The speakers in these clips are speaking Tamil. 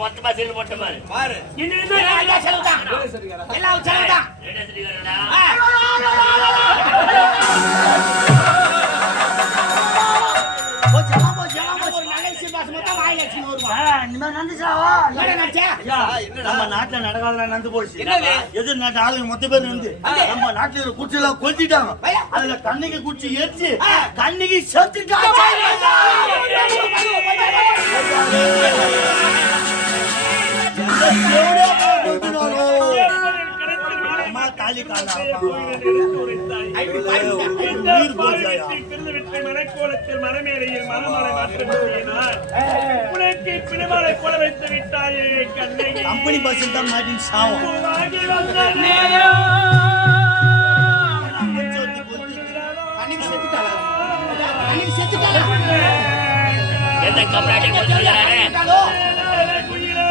மொத்தமா சீல் போட்ட பாரு. எல்லாம் நம்ம நாட்டுல நடக்காத நடந்து போச்சு. நாட்டு ஆளுங்க மொத்த பேர் வந்து நம்ம நாட்டுல குச்சி எல்லாம் கொளுத்திட்டாங்க. அதுல கண்ணிக்கு குச்சி ஆ. கண்ணிக்கு செத்துட்டாங்க கண்ணகி. கம்பெனி பஸ் தான் மாட்டின் சாவும்? எந்த கம்ப்ளைண்ட் கொடுத்துருக்காரு? செத்துட்டாளோ? குயிலே.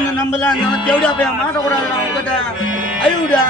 இந்த நம்பலாம் நம்ம தேவடியா போய் மாட்டக்கூடாது ஐயோடா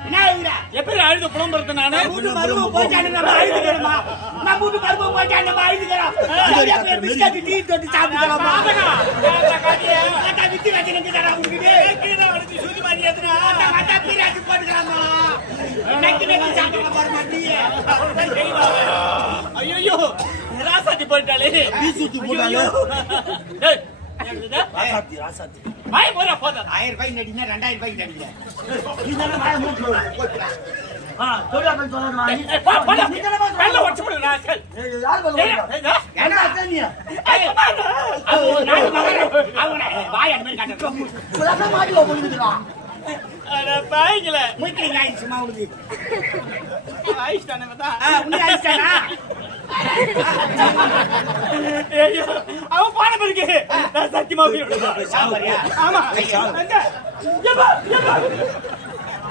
என்ன ஆகுதுடா? எப்படி அழுது புலம்புறது நானு நம்ம வீட்டு மருமக போயிட்டான்னு நம்ம வீட்டு நம்ம அழுதுக்கிறோம். தேவடியா போய் பிஸ்கட், டீ தொட்டு? அத்தா வித்து வச்சிருக்குதாடா உனக்கு? அத்தா வந்தா பீராட்டி போட்டுக்கலாமா? நக்கி நக்கி சாப்பிடலாம் பாருமா டீயை. ஐயோ ராசாத்தி போயிட்டாலே பீ சுத்தி போட்டாலே டேய், ராசாத்தி ராசாத்தி வாய் போடா போதா ஆயிரம் ரூபாய் நடினா ரெண்டாயிரம் ரூபாய்க்கு நடிக்கிறேன் நீ தானே வாய மூட்டு ஆ, சொல்லியா போய் அவன் போன நான் சத்தியமா. ஆமா.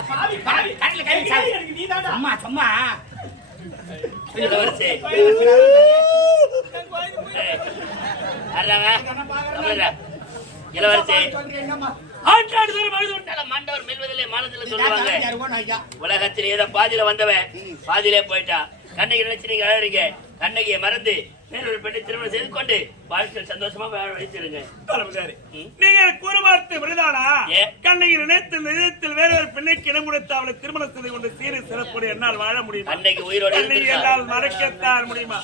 பாவி, பாவி, கண்ணுல கை. அம்மா, சும்மா. இளவரசி யாருடாங்க? தமிழரா? இளவரசி ஆண்டாடு தரும் அழுது மண்டவர் மெல்வதில்லை மானத்தில் சொல்லுவாங்க உலகத்தில் ஏதோ பாதியில வந்தவன் பாதியிலே போயிட்டான் கண்ணகி நினைச்சு நீங்க அழறீங்க கண்ணகியை மறந்து வேறொரு பெண்ணை திருமணம் செய்து கொண்டு வாழ்க்கையில் சந்தோஷமா வாழ வைத்திருங்க. பரமசாரி. நீங்கள் கூறுவார்த்தை விருதானா? ஏ? கண்ணகி நினைத்து நிஜத்தில் வேற ஒரு பெண்ணுக்கு இடம் கொடுத்து அவளை திருமணம் செய்து கொண்டு சீரை சிறப்புடைய என்னால் வாழ முடியுமா? உயிரோடு என்னால் மறக்கத்தான் முடியுமா.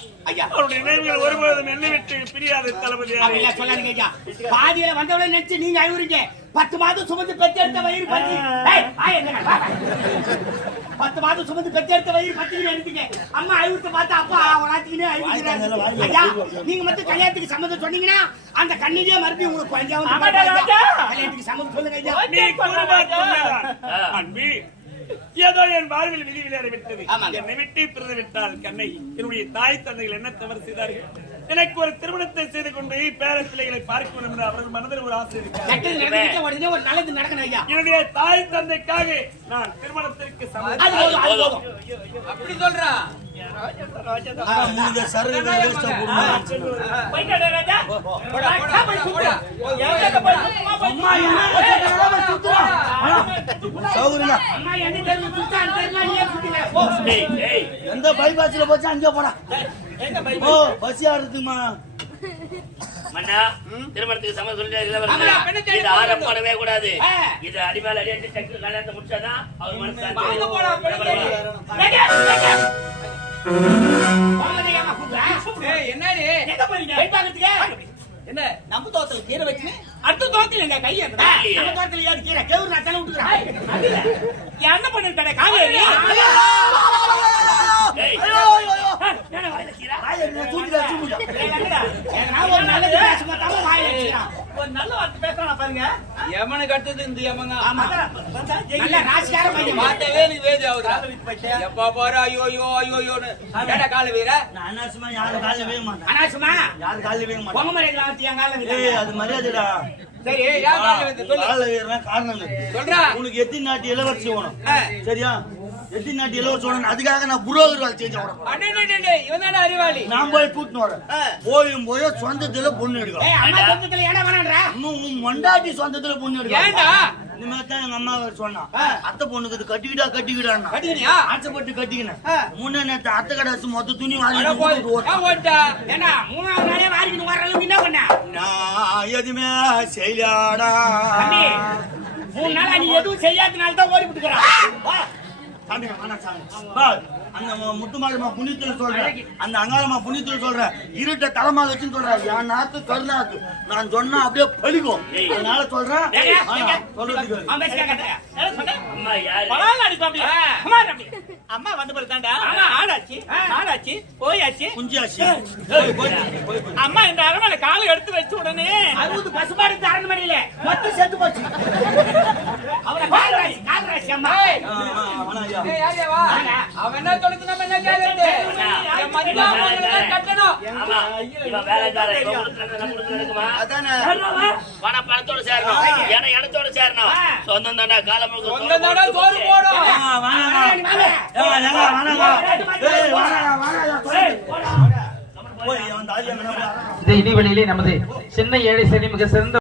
அவருடைய நினைவுகள் ஒருபோதும் என்னை விட்டு பிரியாத தளபதியாக அப்படிலாம் சொல்லாதீங்க ஐயா. பாதியில வந்தவளை நினைச்சு நீங்க அழுவுறீங்க. பத்து மாதம் சுமந்து பெத்தெடுத்த வயிறு பத்தி. பத்து மாதம் சுமந்து பெத்தெடுத்த வயிறு பத்தின்னு எழுதிங்க அம்மா அழுவிட்டு பார்த்தா அப்பா அவனாத்திக்கினே அழுவிக்கிறாரு ஐயா நீங்க மட்டும் கல்யாணத்துக்கு சம்மதம் சொன்னீங்கன்னா அந்த கண்ணிலே மறுபடியும் உங்களுக்கு வந்து ஐயா. கல்யாணத்துக்கு சம்மதம் சொல்லுங்க ஐயா. அன்பி ஏதோ என் வாழ்வில் விதி விளையாடி விட்டது. என்னை விட்டு பிறந்து விட்டால் கண்ணகி என்னுடைய தாய் தந்தைகள் என்ன தவறு செய்தார்கள்? எனக்கு ஒரு திருமணத்தை செய்து கொண்டு பேர பிள்ளைகளை பார்க்க வேண்டும் என்று அவரது மனதில் ஒரு ஆசை என்னுடைய தாய் தந்தைக்காக நான் திருமணத்திற்கு அது போதும். ஆனா, மூணு சரகு ஏய், எந்த பைபாஸ்ல போச்சு அங்கே போடா. ஓ பஸ் யாருக்குமா மன்னா திருமணத்துக்கு சம்மதம் சொல்லிட்டு இது ஆரம் பண்ணவே கூடாது. இது அடிமேல அடியாட்டி டக்கு கல்யாணத்தை முடிச்சாதான் அவர் மனசு என்னடி? எங்க போறீங்க? போய் பார்க்கிறதுக்கு? என்ன? நம்ம தோட்டத்துல கீரை வச்சுன்னு அடுத்த தோட்டத்துல கைய இருக்குதா இல்லையே. நம்ம தோட்டத்துல ஏது கீரை. கேவுரு நான் தலை விட்டுக்கிறேன். என்ன பண்ணிருக்கடா காவேரி. ஏய், ஐயோ ஐயோ ஐயோ என்ன வாயில கீரை? தூக்கிடா தூக்கிடா எதனா ஒரு நல்லது பேச மாட்டாம வாயில வச்சுக்கிறான் ஒரு நல்ல வார்த்தை பேசுறான் பாருங்க. எமனுக்கு அடுத்தது இந்த எமங்க ஆமா நல்ல ராசிக்கார பையன் பார்த்தவே எனக்கு வேதி ஆகுது எப்ப பாரு ஐயோ ஐயோ ஐயோ ஐயோன்னு. ஏடா கால வீர நான் அனாவசியமா யாரு காலையில வேக மாட்டேன். அனாசுமா யாரு காலையில வேக மாட்டேன். பொங்க மரியாதை என் கால ஏய் அது மரியாதைடா. சரி ஏன் கால வீர சொல்லு. காரணம் சொல்றா. உனக்கு எத்தனை நாட்டு இளவரசி வேணும். சரியா? எத்தனை நாட்டு இளவரசி அதுக்காக நான் புரோகர் வேலை செஞ்சு அறிவாளி. நான் போய் வரேன் போயும் போய் சொந்தத்துல பொண்ணு எடுக்கலாம் இன்னும் மண்டாட்டி சொந்தத்துல பொண்ணு எடுக்கலாம் ஏன்டா? இந்த மாதிரி தான் எங்க அம்மா சொன்னான் அத்தை பொண்ணுக்கு கட்டிக்கிட்டா கட்டிக்கிடான்னா. கட்டிக்கினியா ஆசைப்பட்டு கட்டிக்கினேன். முன்னே நேத்து அத்தை கடாசு மொத்த துணி நான் எதுவுமே செய்யாடா மூணு நாளா நீ எதுவும் செய்யாதனால தான் ஓடி விட்டுக்கிறா சாமி, அந்த முத்துமாரிமா புண்ணியத்துல சொல்றேன் அந்த அங்காளமா புண்ணியத்துல சொல்றேன் இருட்ட தலமா வச்சுன்னு சொல்றேன் என் நாத்து கருணாக்கு நான் சொன்னா அப்படியே பலிக்கும் அதனால சொல்றேன் அம்மா வந்த பிறகு தாண்டா ஆமா. ஆடாச்சு. ஆடாச்சு போயாச்சு. குஞ்சாசி போய், போய், போய், போய். அம்மா இந்த அரமனை காலை எடுத்து வச்ச உடனே அறுபது பசுமாடு தரணும் மணியில மொத்தம் செத்து போச்சு. அம்மா? அவன் என்ன சொல்லுது நம்ம என்ன கேக்குறது? கட்டணும். பணத்தோட சேரணும். ஏன்னா இடத்தோட சேரணும். சொந்தம் காலம் முழுக்க சோறு போடும். இடிவெளியிலே நமது சென்னை ஏழை சரி மிக சிறந்த